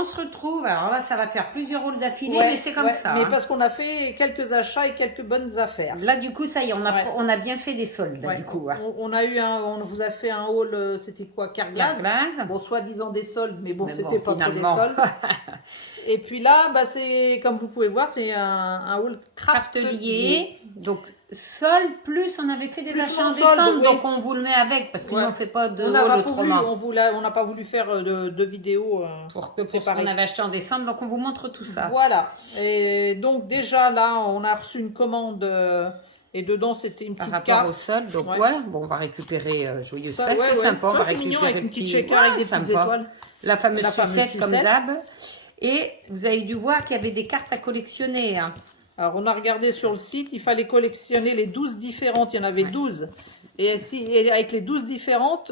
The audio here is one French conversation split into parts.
on se retrouve. Alors là, ça va faire plusieurs rôles d'affilée, Ouais, mais c'est comme ça. Mais hein. parce qu'on a fait quelques achats et quelques bonnes affaires. Là, du coup, ça y est, on a bien fait des soldes, là, Ouais, du coup. hein. on vous a fait un haul, c'était quoi, Carglass. Carglass. Bon, soi-disant des soldes, mais bon, Mais c'était bon, pas trop des finalement. soldes. Et puis là, bah, c'est, comme vous pouvez voir, c'est un haul Craftelier. craftelier. Donc, solde, plus on avait fait des Plus achats en mon solde, décembre, oui. donc on vous le met avec, parce que Ouais. nous, on fait pas de On n'a haul pas, voulu, autrement. on n'a pas voulu faire de vidéos Pour ce séparées. qu'on avait acheté en décembre, donc on vous montre tout ça. Voilà. Et donc déjà là, on a reçu une commande et dedans c'était une Par petite rapport carte. au solde, donc Ouais. ouais, bon, on va récupérer Joyeuse Ça, Fête, ouais, c'est ouais. sympa, on Ça, va c'est mignon, récupérer avec une petite petit- shaker avec des petites sympa. étoiles. La fameuse La fameuse sucette comme sucette. d'hab. Et vous avez dû voir qu'il y avait des cartes à collectionner. hein. Alors on a regardé sur le site, il fallait collectionner les 12 différentes, il y en avait 12. Et avec les 12 différentes,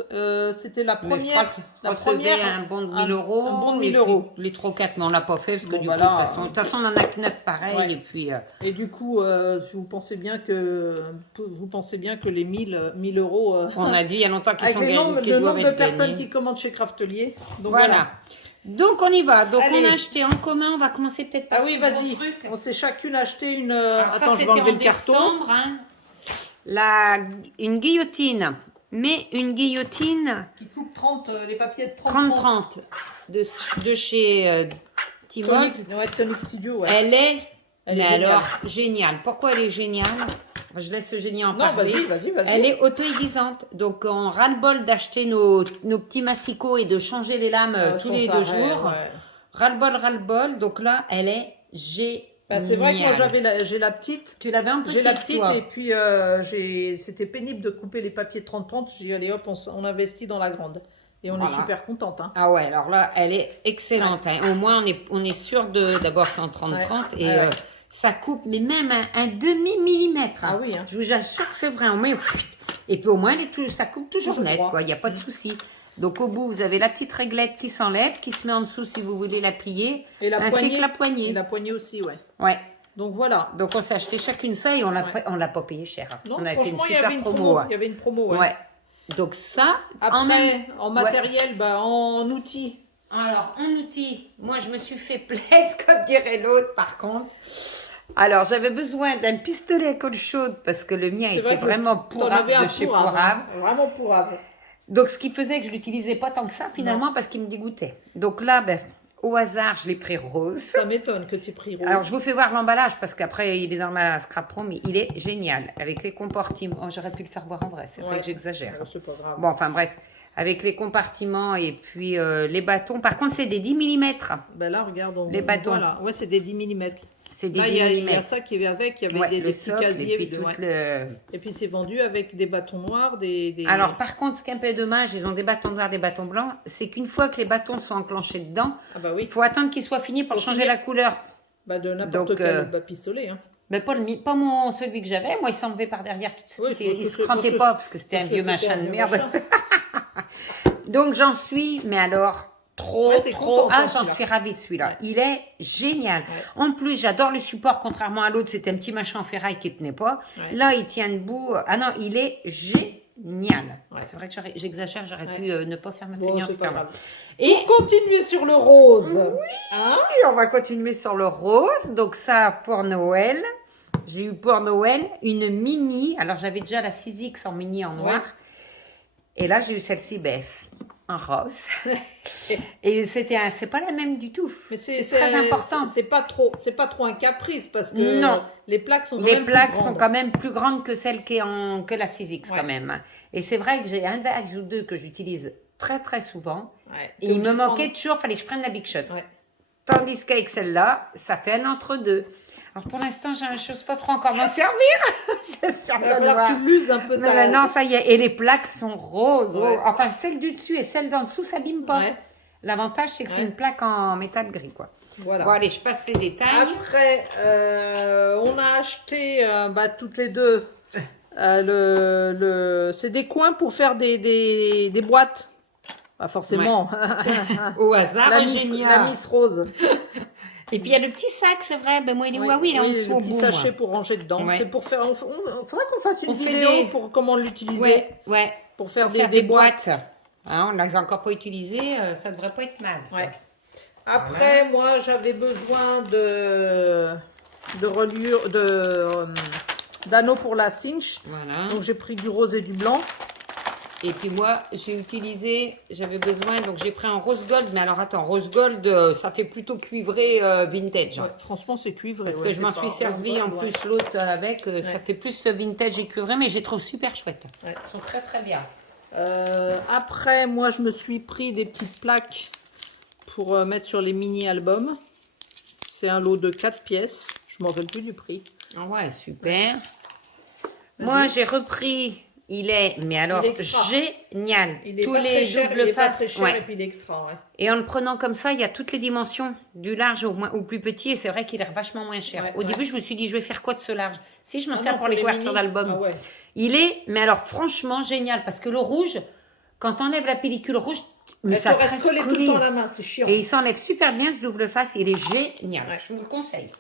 c'était la Mais je première. crois qu'il La recevait première, un bon de 1000 euros. un bon de 1000 et puis euros. Les 3 ou 4, mais on l'a pas fait, parce que Bon, du bah coup, là, de toute façon, on en a que 9 pareil. Ouais. Et puis, Et du coup, vous pensez bien que les 1000 euros. on a dit il y a longtemps qu'ils Avec sont le nombre doivent de être personnes gagnés. qui commandent chez Craftelier. Donc Voilà. Donc on y va. Donc Allez. on a acheté en commun. On va commencer peut-être par Ah oui, le gros vas-y. truc. On s'est chacune acheté une. Alors ça, Attends, je vais c'était enlever en le carton. décembre, hein. Une guillotine. Mais une guillotine Qui coupe 30, les papiers de 30. 30-30 de chez Tymol. Tonic Studio, ouais. Elle est, Elle mais est géniale. alors, géniale. Pourquoi elle est géniale? Je laisse Eugénie en Non, parler. vas-y. Elle est auto-aiguisante. Donc, on ras-le-bol d'acheter nos petits massicots et de changer les lames tous les 2 jours. Ouais. Ras-le-bol. Donc là, elle est géniale. Bah, c'est vrai que moi j'ai la petite. Tu l'avais un petit, J'ai la petite toi. et puis c'était pénible de couper les papiers de 30-30. J'ai dit allez hop, on investit dans la grande. Et on Voilà. est super contente. Hein. Ah ouais, alors là, elle est excellente. Hein. Au moins, on est sûr de... D'abord, c'est en 30-30 et Ouais. ça coupe, mais même un demi-millimètre. Ah oui, hein. Je vous assure que c'est vrai. On met... Et puis au moins, ça coupe toujours Toujours net, droit. quoi. Il n'y a pas de souci. Donc au bout, vous avez la petite réglette qui s'enlève, qui se met en dessous si vous voulez la plier, Et la ainsi poignée. que la poignée. Et la poignée aussi, ouais. Ouais. Donc voilà. Donc on s'est acheté chacune ça et on l'a Ouais. on l'a pas payé cher. Non, on a fait une franchement, il y super avait une promo. promo. ouais. Il y avait une promo, ouais. Ouais. Donc ça, Après, en matériel, bah, en outils. Alors, en outil, moi je me suis fait plaisir, comme dirait l'autre par contre. Alors, j'avais besoin d'un pistolet à colle chaude parce que le mien C'est était vrai que vraiment t'en pourrave avais un de chez pourrave, Pourrave. hein. Vraiment pourrave. Donc, ce qui faisait que je l'utilisais pas tant que ça finalement parce qu'il me dégoûtait. Donc là, ben, au hasard, je l'ai pris rose. Ça m'étonne que tu aies pris rose. Alors, je vous fais voir l'emballage parce qu'après, il est dans ma scrap pro, mais il est génial. Avec les compartiments. Oh, j'aurais pu le faire voir en vrai, c'est vrai Ouais. que j'exagère. C'est pas grave. Bon, enfin bref. Avec les compartiments et puis les bâtons. Par contre, c'est des 10 mm. Ben là, regarde, Les bâtons. Voilà. Ouais, c'est des 10 mm. C'est des Là, 10 il y a mm. ça qui est avec. Il y avait Ouais, des le petits socle casiers. et puis vidéo, tout ouais. le... Et puis c'est vendu avec des bâtons noirs, des... Alors, par contre, ce qui est un peu dommage, ils ont des bâtons noirs, des bâtons blancs, c'est qu'une fois que les bâtons sont enclenchés dedans, Ah bah oui, il faut attendre qu'ils soient finis pour Faut changer finir. la couleur. bah de n'importe Donc, quel pistolet. Hein. Mais pas, celui que j'avais, moi, il s'enlevait par derrière tout de suite. Oui, il parce se que- crantait parce pas que- parce que c'était un Parce que vieux c'était machin un de vieux merde. machin. Donc, j'en suis, mais alors, trop. Ouais, t'es contente, Ah, hein, j'en celui-là. suis ravie de celui-là. Ouais. Il est génial. Ouais. En plus, j'adore le support, contrairement à l'autre, c'était un petit machin en ferraille qui tenait pas. Ouais. Là, il tient debout. Ah non, il est génial. Ouais. C'est vrai que j'exagère, j'aurais Ouais. pu ne pas faire ma Bon, feignante. c'est pas faire grave. Et Pour continuer sur le rose. Hein on va continuer sur le rose. Donc ça, pour Noël, j'ai eu pour Noël une mini. Alors j'avais déjà la 6X en mini en noir. Et là, j'ai eu celle-ci, BF, en rose. Et c'est pas la même du tout. Mais C'est très important. C'est pas trop un caprice parce que Non. les plaques sont quand Les même plus plaques sont grandes. quand même plus grandes que celle que la 6X Ouais. quand même. Et c'est vrai que j'ai un badge ou deux que j'utilise très très souvent. Ouais. Et il me T'es obligé de manquait toujours, fallait que je prenne la Big Shot. prendre- Ouais. Tandis qu'avec celle-là, ça fait un entre-deux. Alors pour l'instant, je n'ose pas trop encore m'en servir. Je sers Il va le falloir noir. que tu l'uses un peu. Non, non, ça y est. Et les plaques sont roses. Ouais. Enfin, celle du dessus et celle d'en dessous s'abîment pas. Ouais. L'avantage, c'est que c'est Ouais. une plaque en métal gris, quoi. Voilà. Bon, allez, je passe les détails. Après, on a acheté toutes les deux c'est des coins pour faire des boîtes. Pas forcément. Au hasard, la génial. Miss Rose. Et puis il y a le petit sac, c'est vrai. Ben moi, il est où? Ah oui, il est en dessous le au petit bout, sachet moi. pour ranger dedans. Ouais. C'est pour faire. Il faudrait qu'on fasse une On fait vidéo des- pour comment l'utiliser. Ouais, ouais. Pour faire Pour faire des des boîtes. boîtes. Hein, on ne les a encore pas utilisées, ça devrait pas être mal. Ça. Ouais. Après, moi, j'avais besoin reliure, d'anneaux pour la cinch. Voilà. Donc, j'ai pris du rose et du blanc. Et puis moi, j'avais besoin, donc j'ai pris un rose gold. Mais alors attends, rose gold, ça fait plutôt cuivré vintage. Ouais, franchement, c'est cuivré. Parce que je m'en suis servi en plus l'autre avec, ça fait plus vintage et cuivré, mais je les trouve super chouettes. Ouais. Ils sont très très bien. Après, moi, je me suis pris des petites plaques pour mettre sur les mini-albums. C'est un lot de 4 pièces. Je m'en rappelle plus du prix. Ah ouais, super. Moi, j'ai repris, mais alors génial. Il est Tous pas les très cher, doubles il est pas faces. très cher Ouais. et puis il est extra. Ouais. Et en le prenant comme ça, il y a toutes les dimensions, du large au plus petit, et c'est vrai qu'il est vachement moins cher. Ouais, Au début, je me suis dit, je vais faire quoi de ce large? Si je m'en Ah sers non, pour les couvertures mini. d'album. Ah ouais. Mais alors franchement génial, parce que le rouge, quand on enlève la pellicule rouge, mais Elle ça te reste reste collé tout le collé. temps à la main, c'est chiant. Et il s'enlève super bien ce double face, il est génial. Ouais. Je vous le conseille.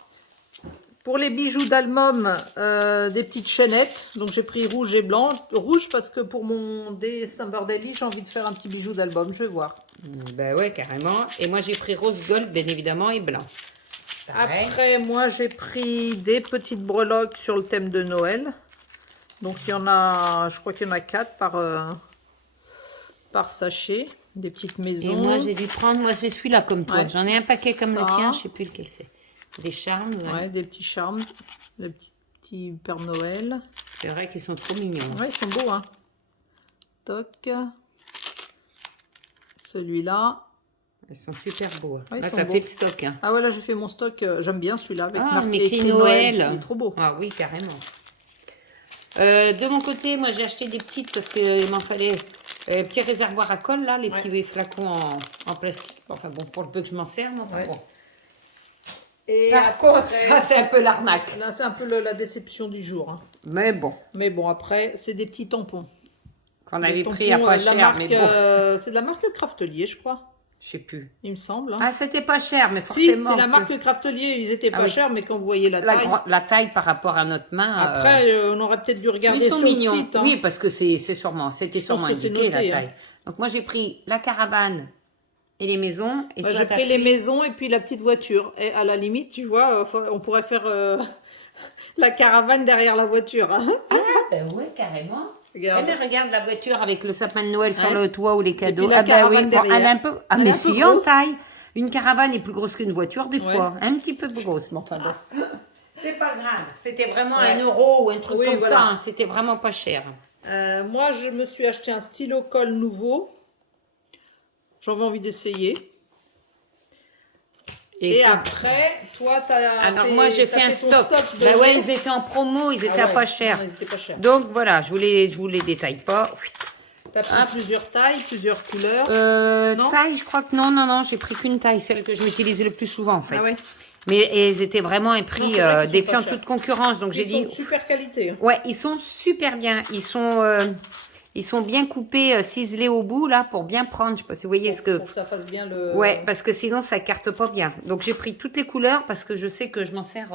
Pour les bijoux d'album, des petites chaînettes. Donc j'ai pris rouge et blanc. Rouge parce que pour mon December Daily, j'ai envie de faire un petit bijou d'album. Je vais voir. Ben ouais, carrément. Et moi, j'ai pris rose gold, bien évidemment, et blanc. Pareil. Après, moi j'ai pris des petites breloques sur le thème de Noël. Donc il y en a, je crois qu'il y en a 4 par sachet. Des petites maisons. Et moi, j'ai dû prendre, moi, j'ai celui-là comme toi. Ouais. J'en ai un paquet comme le Ça. tien, je sais plus lequel c'est. Des charmes. Ouais, des petits charmes. Des petits Père Noël. C'est vrai qu'ils sont trop mignons. Ouais, ils sont beaux, hein. Toc. Celui-là. Ils sont super beaux. Ouais, ils Là, sont t'as beaux. fait le stock. Hein. Ah ouais, là j'ai fait mon stock. J'aime bien celui-là avec Ah, marqué mais écrit écrit Noël. Il est trop beau. Ah oui, carrément. De mon côté, moi, j'ai acheté des petites parce qu'il m'en fallait petits réservoirs à colle, là, les petits flacons en plastique. Enfin bon, pour le peu que je m'en sers, mais enfin Ouais. bon. Et Par après, contre, ça, c'est un peu l'arnaque. là c'est un peu la déception du jour. Hein. Mais bon, Mais bon, après, c'est des petits tampons. qu'on Des avait pris à tampons, pas de la cher, marque, mais bon, c'est de la marque Craftelier, je crois. je sais plus. Il me semble. Hein. Ah, c'était pas cher, mais si, forcément. c'est la que marque Craftelier. Ils étaient pas oui. chers, mais quand vous voyez la taille. la taille par rapport à notre main. Après, on aurait peut-être dû regarder ils sont sur mignons. le site. Hein. Oui, parce que c'était sûrement que c'est indiqué noté, la hein. taille. Donc moi, j'ai pris la caravane et les maisons. Et Moi, toi, j'ai t'as pris les maisons et puis la petite voiture. Et à la limite, tu vois, on pourrait faire la caravane derrière la voiture. Hein. Ah, ben ouais, carrément. Regarde. Eh ben, regarde la voiture avec le sapin de Noël sur Ouais. le toit ou les cadeaux. puis la Ah ben caravane oui, bon, derrière. elle est un peu. Ah, Elle est mais un peu si, en grosse. taille. Une caravane est plus grosse qu'une voiture, des Ouais. fois. Un petit peu plus grosse, mais enfin bon. C'est pas grave. C'était vraiment Ouais. 1 euro ou un truc Oui, comme voilà. ça. Hein. C'était vraiment pas cher. Moi, je me suis acheté un stylo colle nouveau. J'avais envie d'essayer. Et puis- après, toi, tu as alors moi, j'ai fait un ton stock. de Bah ouais, lait. ils étaient en promo, ils étaient Ah à ouais, pas cher. non, ils étaient pas chers. Donc voilà, je vous les détaille pas. Tu as pris plusieurs tailles, plusieurs couleurs. Non Taille, je crois que non, j'ai pris qu'une taille, celle que je m'utilise le plus souvent en fait. Ah ouais. Mais elles étaient vraiment un Non, prix c'est vrai qu'ils sont défiant pas de chers. toute concurrence. Donc j'ai Ils sont dit, de super qualité. Hein. ouais, ils sont super bien. Ils sont bien coupés, ciselés au bout là pour bien prendre. Je sais pas si vous voyez ce que. Pour que ça fasse bien le... Ouais, parce que sinon ça carte pas bien. Donc j'ai pris toutes les couleurs parce que je sais que je m'en sers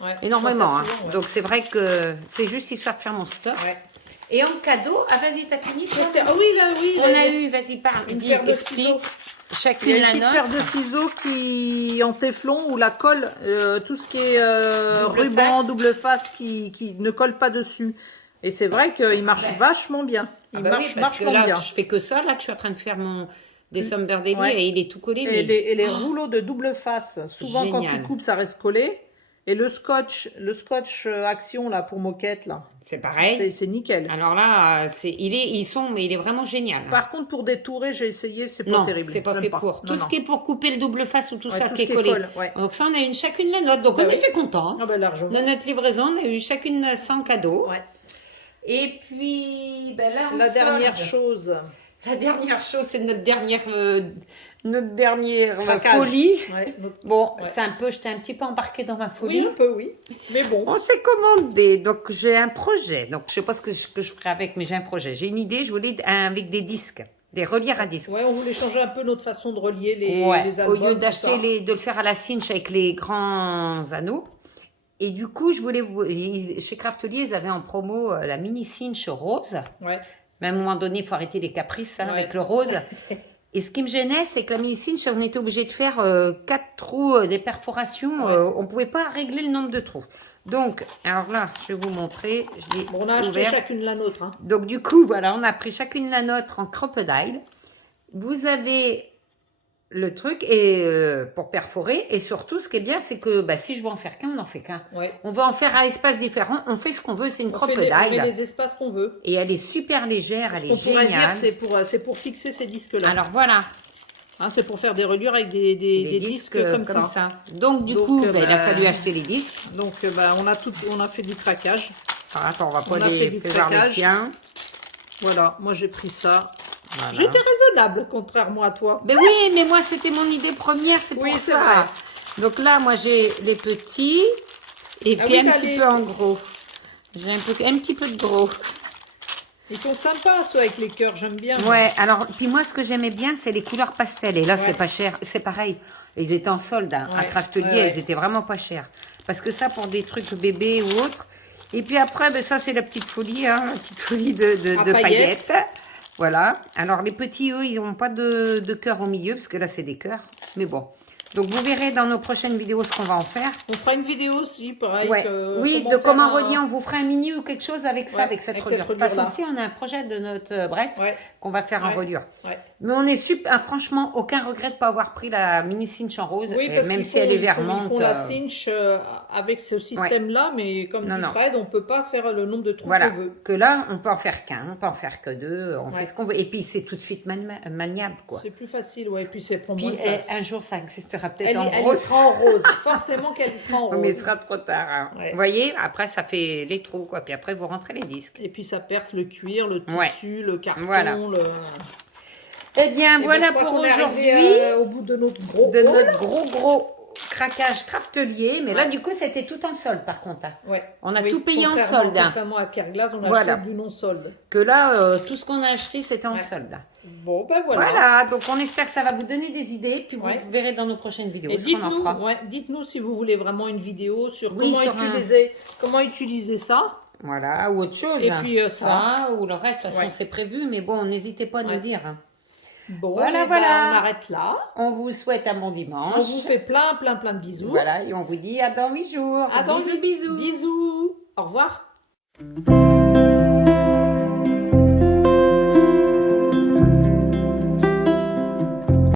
Ouais, énormément. ça Hein. sert souvent, ouais. Donc c'est vrai que c'est juste histoire de faire mon stock. Ouais. Et en cadeau, ah vas-y, t'as fini toi Ah oui, là, oui. On là, a il y a eu, vas-y, parle, une dis, paire de explique. ciseaux. Il y Chacune a une la petite note. paire de ciseaux qui en téflon ou la colle, tout ce qui est Double ruban, face. double face qui ne colle pas dessus. Et c'est vrai qu'il marche vachement bien. Il Ah bah oui, marche parce que vachement là, bien. je fais que ça. Là, que je suis en train de faire mon December Daily Ouais. et il est tout collé. Et Mais... les rouleaux de double face, souvent quand Génial. tu coupes, ça reste collé. Et le scotch Action là pour moquette là, C'est pareil. c'est nickel. Alors là, il est vraiment génial. Par contre, pour détourer, j'ai essayé, c'est pas non, terrible. c'est pas J'aime fait pour. Non, Tout ce non. qui est pour couper le double face ou tout Ouais, ça tout qui ce est collé. colle, ouais. Donc ça, on a eu chacune la note. Donc Bah on oui. était contents. Ah bah largement. De notre livraison, on a eu chacune 100 cadeaux. Ouais. Et puis, ben là, on La dernière solde. chose. La dernière chose, c'est notre dernière Craquage. folie. Ouais, Bon, Ouais. c'est un peu, j'étais un petit peu embarquée dans ma folie. oui, un peu, oui. Mais bon. On s'est commandé, donc j'ai un projet. Donc je sais pas ce que je ferai avec, mais j'ai un projet. J'ai une idée, je voulais avec des disques, des relieurs à disques. Ouais, on voulait changer un peu notre façon de relier les Ouais, albums. au lieu tout d'acheter ça. de le faire à la cinch avec les grands anneaux. Et du coup, je voulais chez Craftelier, ils avaient en promo la mini cinch rose. Ouais. Mais à un moment donné, il faut arrêter les caprices hein, Ouais. avec le rose. Et ce qui me gênait, c'est que la mini cinch, on était obligé de faire 4 trous, des perforations. Ouais. On ne pouvait pas régler le nombre de trous. Donc, alors là, je vais vous montrer. Bon, on a acheté chacune la nôtre. Hein. Donc, du coup, voilà, on a pris chacune la nôtre en crocodile. Vous avez le truc et pour perforer. Et surtout, ce qui est bien, c'est que bah, si je veux en faire qu'un, on n'en fait qu'un. Ouais. On va en faire à espaces différents. On fait ce qu'on veut. C'est une crocodile. On met les espaces qu'on veut. Et elle est super légère. Elle est géniale. C'est pour fixer ces disques-là. Alors, voilà. Hein, c'est pour faire des reliures avec des disques comme ça. Donc, du coup, il a fallu acheter les disques. Donc, on a fait du craquage. Alors, attends, on va pas les faire voir le tien. Voilà, moi j'ai pris ça. Voilà. J'étais raisonnable, contrairement à toi. Mais oui, mais moi, c'était mon idée première, c'est pour ça. Vrai. Donc là, moi, j'ai les petits et puis un petit peu en gros. J'ai un petit peu de gros. Ils sont sympas, ceux avec les cœurs, j'aime bien. Ouais, alors, puis moi, ce que j'aimais bien, c'est les couleurs pastel. Et là, c'est pas cher. C'est pareil. Ils étaient en solde. Hein. À Craftelier, ils étaient vraiment pas chers. Parce que ça, pour des trucs bébés ou autres. Et puis après, ben, ça, c'est la petite folie. Hein, la petite folie de paillettes. Voilà. Alors, les petits, eux, ils n'ont pas de cœur au milieu. Parce que là, c'est des cœurs. Mais bon. Donc, vous verrez dans nos prochaines vidéos ce qu'on va en faire. On fera une vidéo aussi, pareil. Ouais. Oui, de comment relier. On vous fera un mini ou quelque chose avec ça, avec cette reliure. De toute façon, aussi, on a un projet de notre... bref, qu'on va faire en reliure. Ouais. Mais on est super... franchement, aucun regret de ne pas avoir pris la mini cinch en rose. Oui, parce même si elle est vermante. Ils font la cinch avec ce système-là, mais comme dit Fred, on ne peut pas faire le nombre de trous qu'on veut. Que là, on peut en faire qu'un, on peut en faire que deux. On fait ce qu'on veut. Et puis, c'est tout de suite maniable, quoi. C'est plus facile, ouais. Et puis, c'est pour moins de place. Un jour, ça existera peut-être en rose. Elle sera en rose. Forcément qu'elle sera en rose. Mais ce sera trop tard. Hein. Vous voyez, après, ça fait les trous, quoi. Puis après, vous rentrez les disques. Et puis, ça perce le cuir, le tissu, le carton, Eh bien, voilà pour aujourd'hui. Au bout de notre gros craquage craftelier. Mais là, du coup, c'était tout en solde, par contre. On a tout payé en solde. Contrairement à Kerglas, on a acheté du non-solde. Que là, tout ce qu'on a acheté, c'était en solde. Bon, ben voilà. Voilà, donc on espère que ça va vous donner des idées. Puis vous verrez dans nos prochaines vidéos ce qu'on en fera. Dites-nous si vous voulez vraiment une vidéo sur comment utiliser ça. Voilà, ou autre chose. Et puis ça, ou le reste, de toute façon, c'est prévu. Mais bon, n'hésitez pas à nous dire. Bon, voilà. On arrête là. On vous souhaite un bon dimanche. On vous fait plein de bisous. Voilà, et on vous dit à dans 8 jours. Bisous. Au revoir.